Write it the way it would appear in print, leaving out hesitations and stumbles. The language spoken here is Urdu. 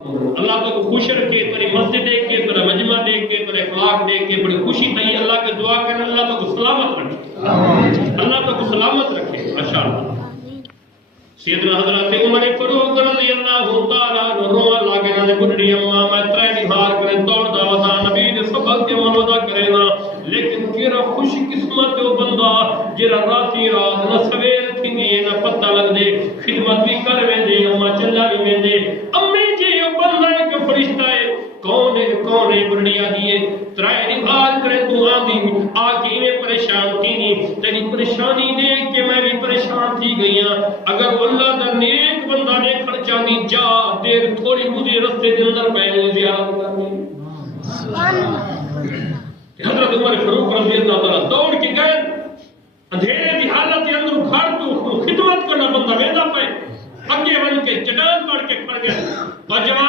اللہ تو خوش رکھے، تیری مسجد دیکھ کے، تیرا مجمع دیکھ کے، تیرے اخلاق دیکھ کے بڑی خوشی تھی۔ اللہ کے دعا کرنے اللہ تو سلامت رکھے، اللہ تو سلامت رکھے ماشاءاللہ۔ سیدنا حضرت عمر فاروق رضی اللہ تعالی عنہ اللہ کے نام بڑھڑی اماں میں ترے نہار کرے دوڑ دا وسا نبی دے سبق کے منودا کرے نا، لیکن کیڑا خوش قسمت او بندہ جڑا راتی رات نہ سویر تھینگے نہ پتہ لگ دے، خدمت بھی کر ویندے، اماں چلا بھی ویندے۔ امی جی او بندہ ایک فرشتہ ہے، کون ہے بڑھڑی آدھی ہے ترے نہار کرے تو آندھی آ کے میں پریشان تھی نہیں، تیری پریشانی دیکھ کے میں بھی پریشان تھی گئی ہاں۔ اگر اللہ دا نیک بندہ نے خرچہ دی جا دیر تھوڑی مجھے رستے دے اندر پہلے زیارت کرنی۔ حضرت عمر فاروق رضی اللہ تعالیٰ دوڑ کے گئے، اندھیرے دی حالت کے اندر گھر تو خدمت کرنا بندہ ویندہ پہ، اگے ون کے چٹان مار کے کھڑ گئے۔